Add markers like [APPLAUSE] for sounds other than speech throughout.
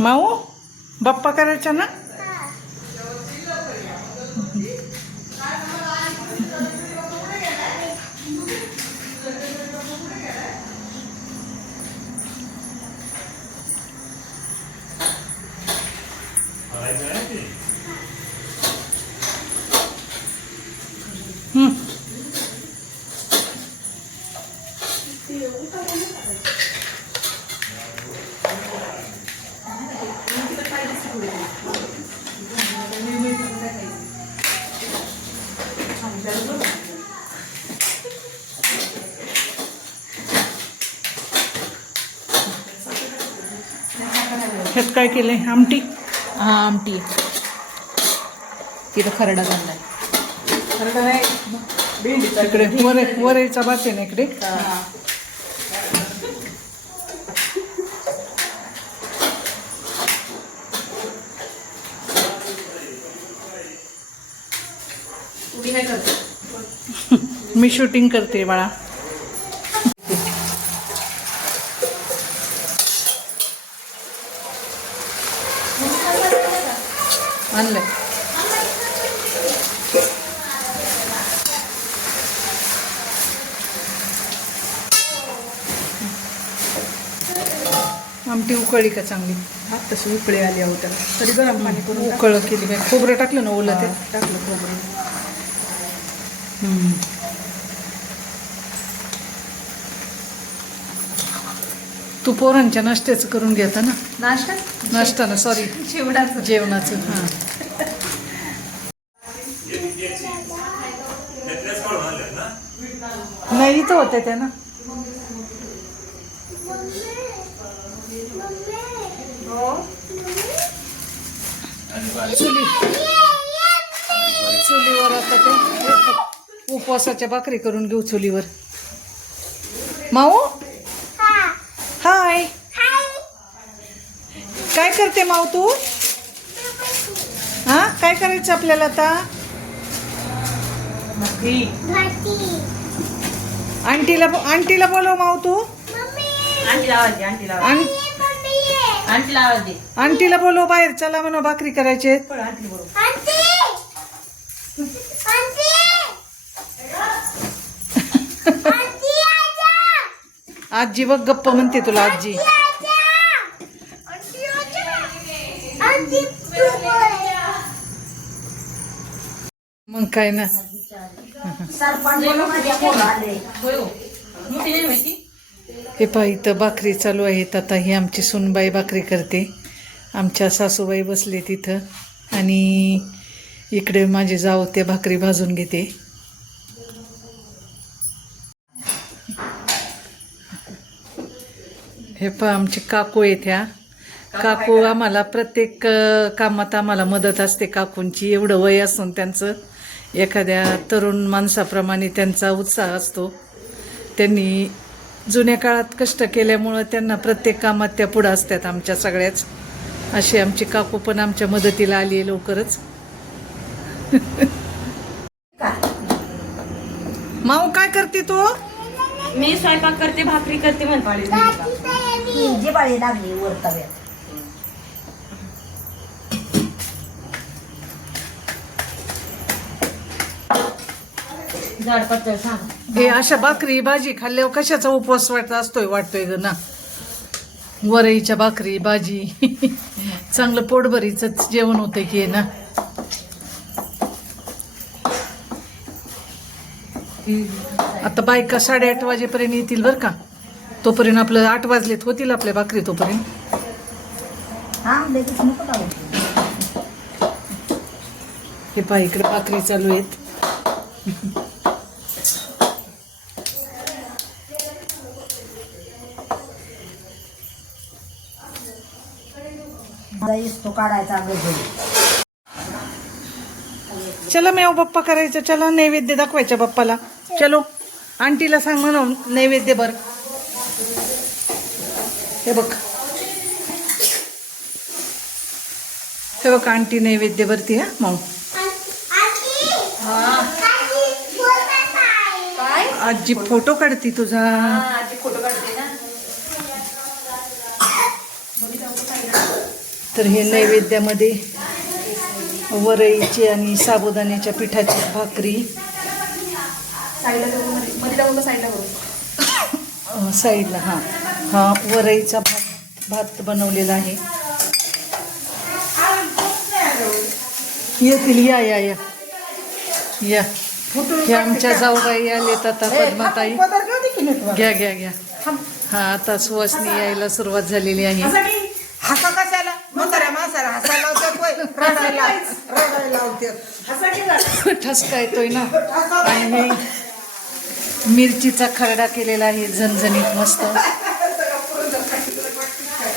माऊ बाप्पा करायचा ना ह्यात काय केलंय? आमटी? हा आमटी. तिथं खरडा घाललाय इकडे वरे वरेचा भात आहे ना इकडे? तुम्ही काय करतो. मी शूटिंग करते बाळा. आमटी उकळली का चांगली? हात तशी उकळी आली आहो त्याला. तरी गरम पाणी करून टाक. उकळ केली काय खोबरं टाकलं ना ओलं ते टाकलं खोबरं. तू पोरांच्या नाश्त्याचं करून घेता ना. नाश्ता? नाश्ता ना सॉरी चिवडाचं जेवणाचं हां. नाही इथं होत्या त्या ना? चुली. चुलीवर आता ते उप- उपवासाच्या भाकरी करून घेऊ चुलीवर. माऊ? हाय. काय करते माऊ तू? हा? काय करायचं आपल्याला आता? आंटीला आंटीला बोलव माऊ तू. आंटी आवाज दे आंटी आवाज दे. आंटीला बोलव बाहेर चला म्हणा भाकरी करायचे पळ आंटी! बरोबर आजी! बघ गप्प म्हणते तुला आजी. मग काय ना. होय हे पहा इथं भाकरी चालू आहेत. आता ही आमची सुनबाई भाकरी करते. आमच्या सासूबाई बसले तिथं. आणि इकडे माझे जाऊ ते भाकरी भाजून घेते. हे पहा आमचे काकू आहेत ह्या. काकू आम्हाला प्रत्येक कामात आम्हाला मदत असते काकूंची. एवढं वय असून त्यांचं एखाद्या तरुण माणसाप्रमाणे त्यांचा उत्साह असतो. त्यांनी जुन्या काळात कष्ट केल्यामुळं त्यांना प्रत्येक कामात त्या पुढं असतात आमच्या सगळ्याच. अशी आमची काकू पण आमच्या मदतीला आली आहे लवकरच. माऊ काय करते तू? मी स्वयंपाक करते भाकरी करते म्हणपाळी लागली वर तव्यात सांग. हे अशा भाकरी भाजी खाल्ल्यावर कशाचा उपवास वाटत असतोय वाटतोय ग ना? वरईच्या भाकरी भाजी. [LAUGHS] चांगलं पोटभरीच जेवण होतंय की हे ना? आता बायका साडेआठ वाजेपर्यंत येतील बरं का? तोपर्यंत आपलं आठ वाजलेत होतील आपल्या भाकरी तोपर्यंत. हा हे पहा इकडे भाकरी चालू आहेत. जाईस तो काढायचा गजर चला मेव बाप्पा करायचं. चला नैवेद्य दाखवायच्या बाप्पाला. चलो. आंटीला सांग म्हणून नैवेद्य बर. हे बघ. हे बघ आंटी नैवेद्य भरती हा मग काय आजी फोटो काढती तुझा आजी फोटो काढते ना तर हे नैवेद्यामध्ये वरईची आणि साबुदाण्याच्या पिठाची भाकरी. साईडला हां. हा वरईचा भात भात बनवलेला आहे. येतील या या या. या. हे आमच्या जाऊबाई आलेत आता पद्माताई. घ्या घ्या घ्या. हा आता सुवासनी यायला सुरुवात झालेली आहे. रडायला रडायला लावतात. [LAUGHS] ठसका येतोय ना. आणि हे मिरचीचा खरडा केलेला आहे झणझणीत मस्त. [LAUGHS]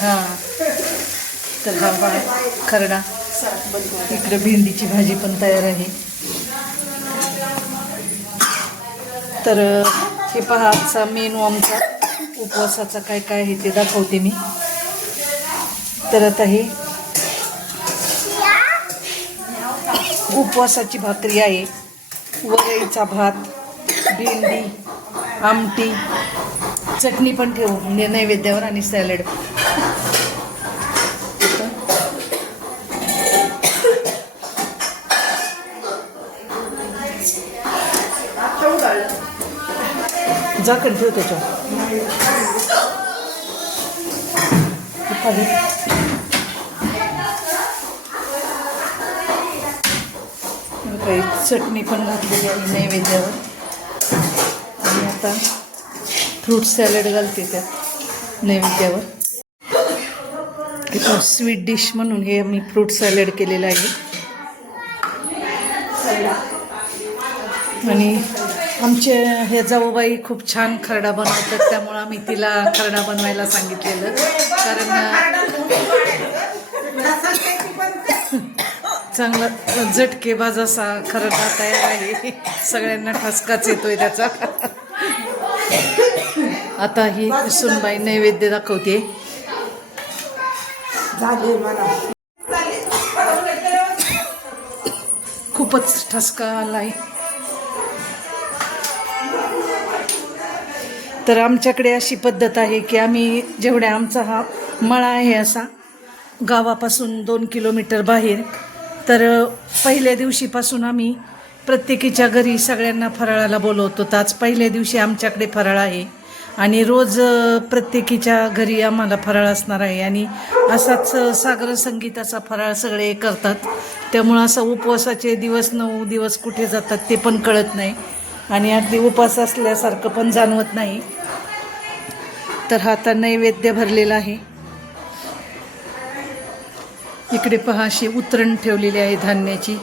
हा. तर हा खरडा. इकडे भेंडीची भाजी पण तयार आहे. तर हे पहा आजचा मेनू आमचा उपवासाचा काय काय आहे ते दाखवते मी. तर आता हे उपवासाची भाकरी आहे. वरईचा भात भेंडी आमटी चटणी पण ठेवू. म्हणजे नैवेद्यावर आणि सॅलड. जा ठेव हो त्याच्या हे पाही. काही चटणी पण घातलेली आहे नैवेद्यावर. आणि आता फ्रूट सॅलड घालते त्यात नैवेद्यावर. इथं स्वीट डिश म्हणून हे मी फ्रूट सॅलड केलेलं आहे. आणि आमचे हे जाऊबाई खूप छान खरडा बनवतात त्यामुळं आम्ही तिला खरडा बनवायला सांगितलेलं. कारण चांगला झटकेबाज असा खरडा तयार आहे. सगळ्यांना ठसकाच येतोय त्याचा. आता ही सुनबाई नैवेद्य दाखवते. खूपच ठसका आलाय. तर आमच्याकडे अशी पद्धत आहे की आम्ही जेवढ्या आमचा हा मळा आहे असा गावापासून दोन किलोमीटर बाहेर तर पहिल्या दिवशीपासून आम्ही प्रत्येकीच्या घरी सगळ्यांना फराळाला बोलवतो. तर आज पहिल्या दिवशी आमच्याकडे फराळ आहे आणि रोज प्रत्येकीच्या घरी आम्हाला फराळ असणार आहे आणि असाच सागर संगीताचा फराळ सगळे करतात. त्यामुळं असं उपवासाचे दिवस नऊ दिवस कुठे जातात ते पण कळत नाही आणि अगदी उपास असल्यासारखं पण जाणवत नाही. तर हा आता नैवेद्य भरलेला आहे. इकडे पहा अशी उतरण ठेवलेली आहे धान्याची.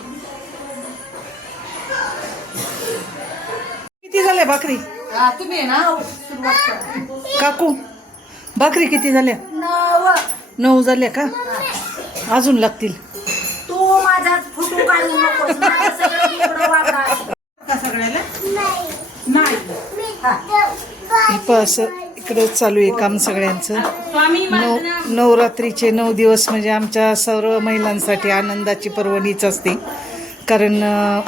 किती झाल्या भाकरी? तुम्ही ना काकू भाकरी किती झाल्या? नऊ. झाल्या का? अजून लागतील. तू माझा फोटो काढू नकोस. माझं सगळं एवढं वागणं असतं. का सगळ्याला? नाही. असं. इकडे चालू आहे काम सगळ्यांचं. नऊ नवरात्रीचे नऊ दिवस म्हणजे आमच्या सर्व महिलांसाठी आनंदाची पर्वणीच असते. कारण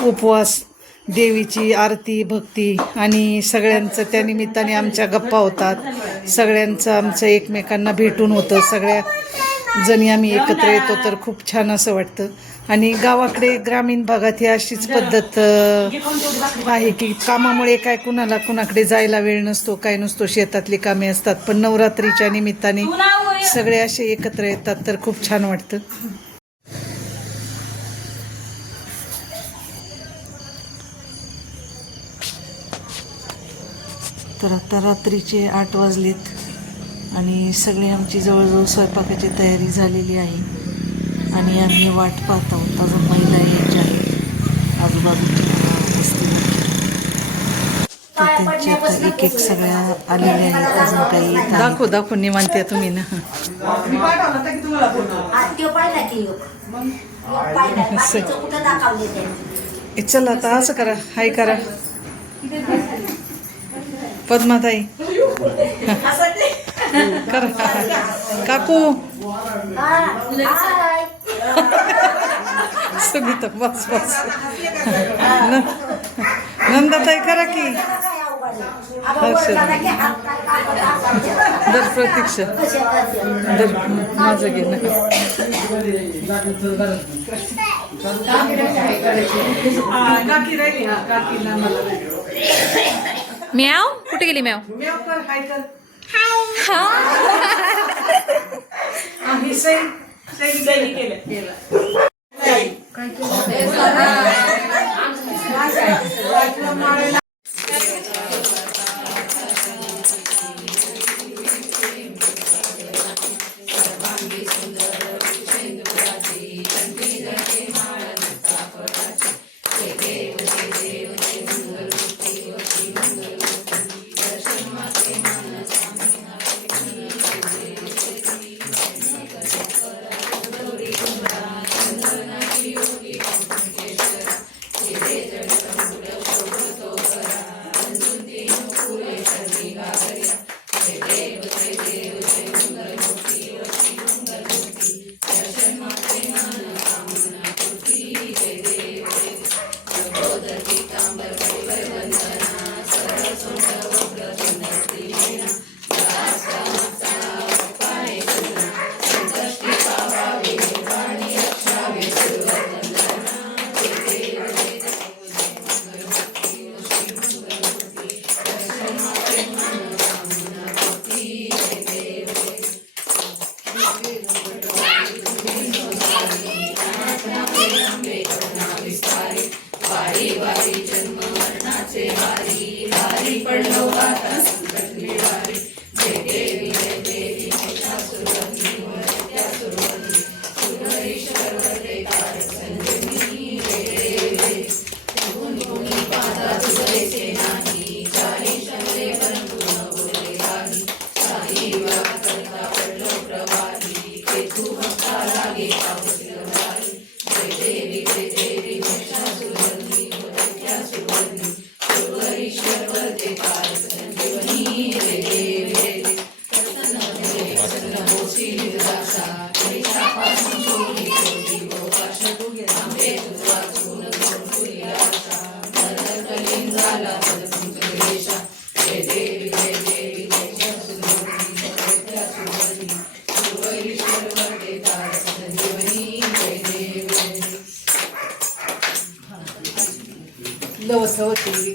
उपवास देवीची आरती भक्ती आणि सगळ्यांचं त्या निमित्ताने आमच्या गप्पा होतात. सगळ्यांचं आमचं एकमेकांना भेटून होतं. सगळ्या जणी आम्ही एकत्र येतो तर खूप छान असं वाटतं. आणि गावाकडे ग्रामीण भागात ही अशीच पद्धत अ, आहे की कामामुळे काय कुणाला कुणाकडे जायला वेळ नसतो काय नसतो शेतातली कामे असतात. पण नवरात्रीच्या निमित्ताने सगळे असे एकत्र येतात तर खूप छान वाटतं. तर आता रात्रीचे आठ वाजलेत. आणि सगळे आमची जवळजवळ स्वयंपाकाची तयारी झालेली आहे. आणि आम्ही वाट पाहत आहोत. अजून महिला यायच्या आहेत. आजूबाजूच्या त्यांच्या आता एक एक सगळ्या आलेल्या आहेत. अजून काही दाखव दाखव निवांत्या तुम्ही ना. हा, चला आता असं करा. हाय करा. पद्माताई. काकू हाय. सगळी बस बस न- नंदाताई करा की. दर प्रतीक्षा? दर माझं घे ना काकी राहिली काकीला मला म्याव कुठे गेली म्याव मेव केलं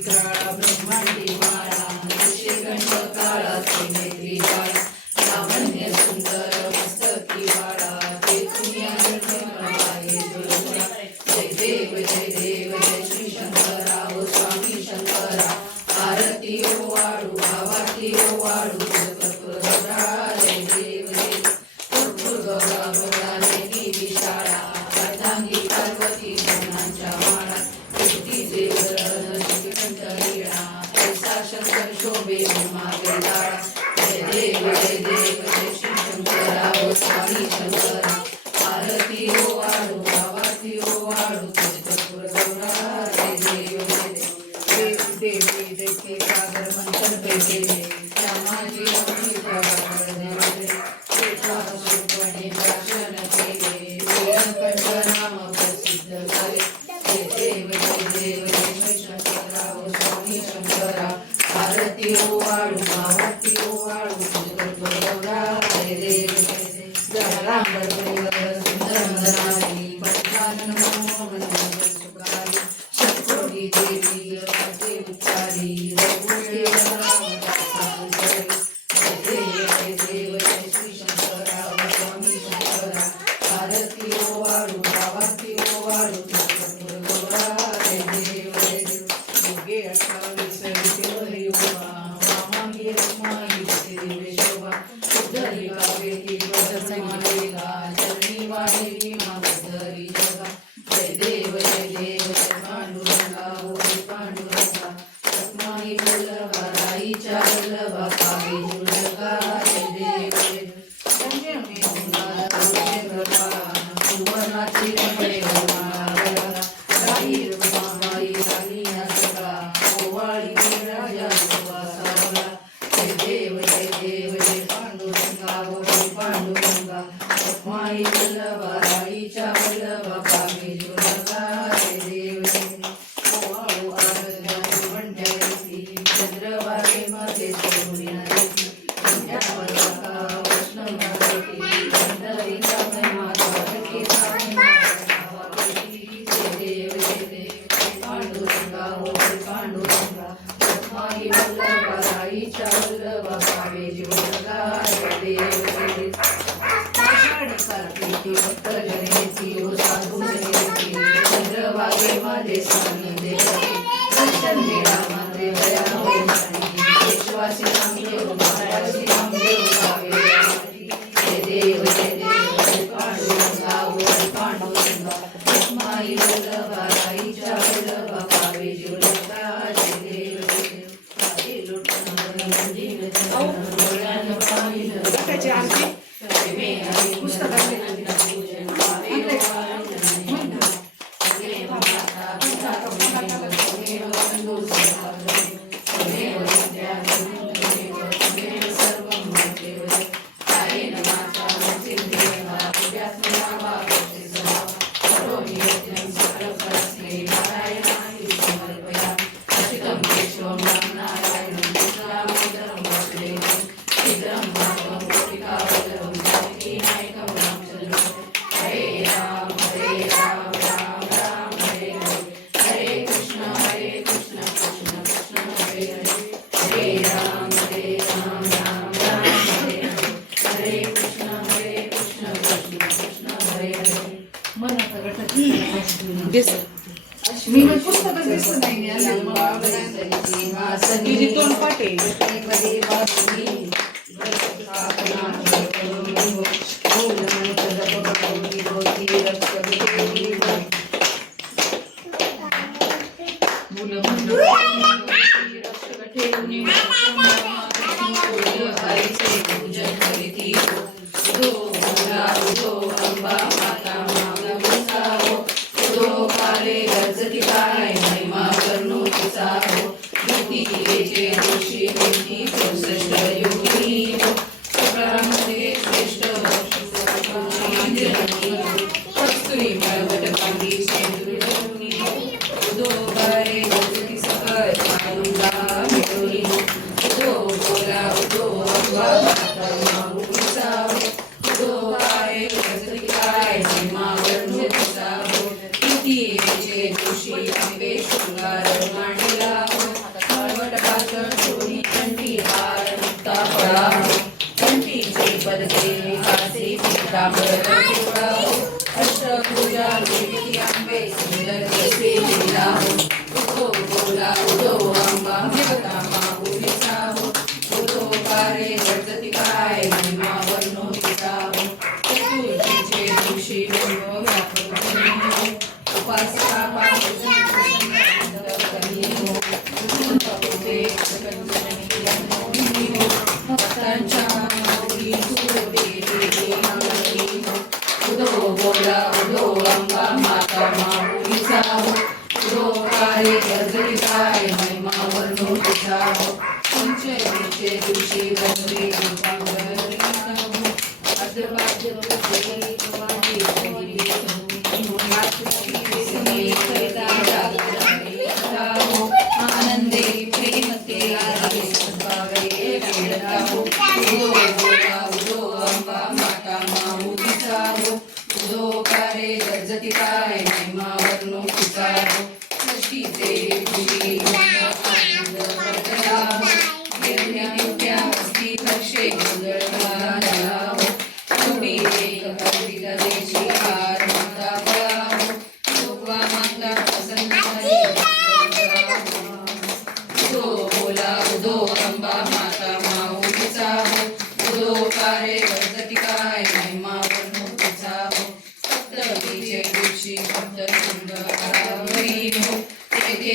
Петра, Романтика. देवी देखे सागर मंथन पेटे Shyamaji ver.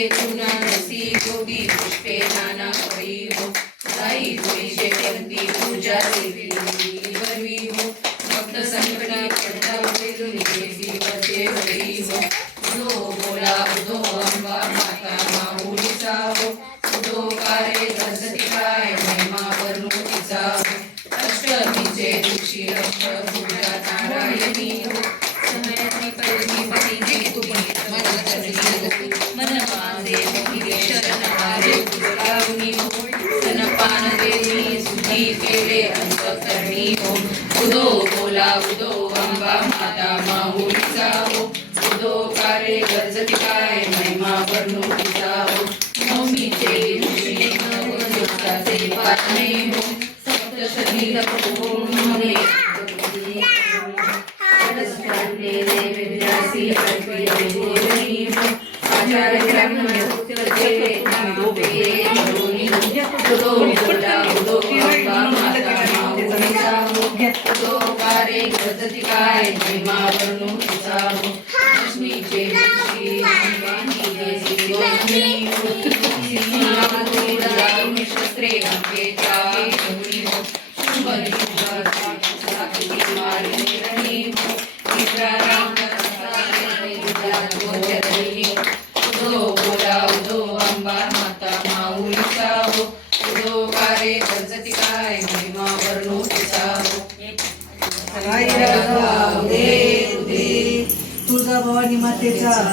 una vida como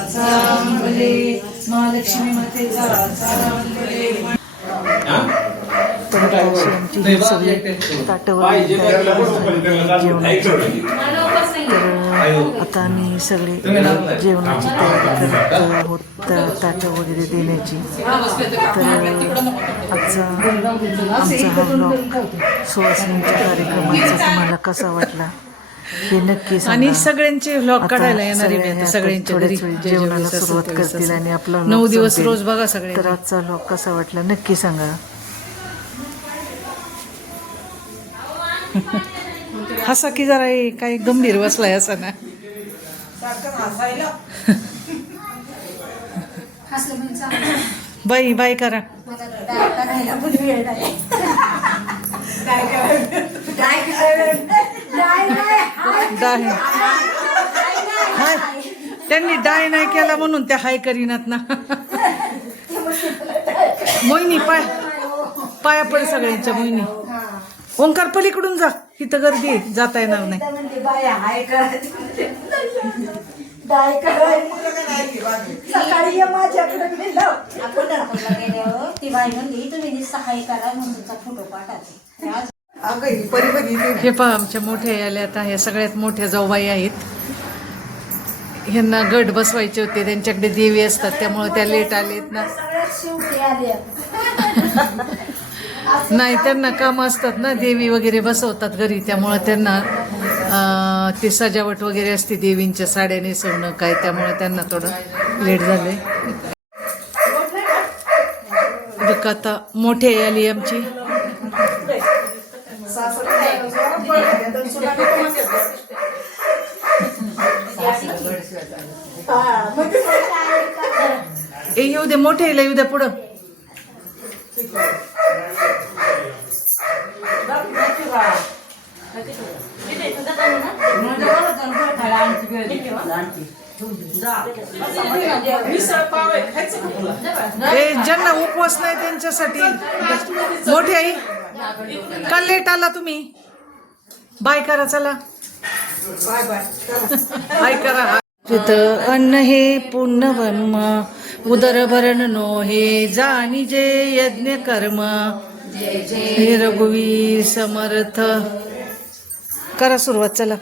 चांगले महालक्ष्मी मातेचा चांगले आता आम्ही सगळे जेवणाची तयारी करत आहोत ताटं वगैरे देण्याची. तर आजचा आमचा हा ब्लॉग सुवासिनीच्या कार्यक्रमाचा तुम्हाला कसा वाटला? हे नक्की आणि सगळ्यांचे व्लॉग काढायला येणार आहे मी आता सगळ्यांच्या घरी जेवणाला सुरुवात करतील आणि आपला नऊ दिवस रोज बघा सगळे तर आजचा व्लॉग कसा वाटला? नक्की सांगा. [LAUGHS] हसा की जरा हे काही गंभीर बसलाय असा ना. बाई बाई करा. [LAUGHS] डाय हाय. त्यांनी डाय नाही केला म्हणून त्या हाय करीनात ना. मोहिनी पाय पाया पड सगळ्यांच्या मोहिनी. ओंकार पलीकडून जा. इथं गर्दी आहे, जाता येणार नाही. सकाळी माझ्याकडे आपण ती बाई म्हणली तुम्ही करा म्हणून फोटो पाठवते. ही हे पहा आमच्या मोठ्या आल्या आता ह्या सगळ्यात मोठ्या जाऊबाई आहेत. ह्यांना गट बसवायचे होते त्यांच्याकडे देवी असतात त्यामुळे त्या लेट आलेत ना. आले [LAUGHS] नाही त्यांना काम असतात ना देवी वगैरे बसवतात घरी त्यामुळं त्यांना ते सजावट वगैरे असते देवींच्या साड्या नेसवणं काय त्यामुळे त्यांना थोडं लेट झालंय. बघ आता मोठे आली आमची. ए येऊ दे मोठे यायला येऊ दे पुढं. ए ज्यांना उपवास नाही त्यांच्यासाठी. मोठी आई का लेट आला तुम्ही. बाय करा चला. बाय करा. तिथं अन्न हे पुण्य ब्रह्म उदरभरण नो हे जाणी जे यज्ञ कर्म. हे रघुवीर समर्थ. करा सुरुवात चला.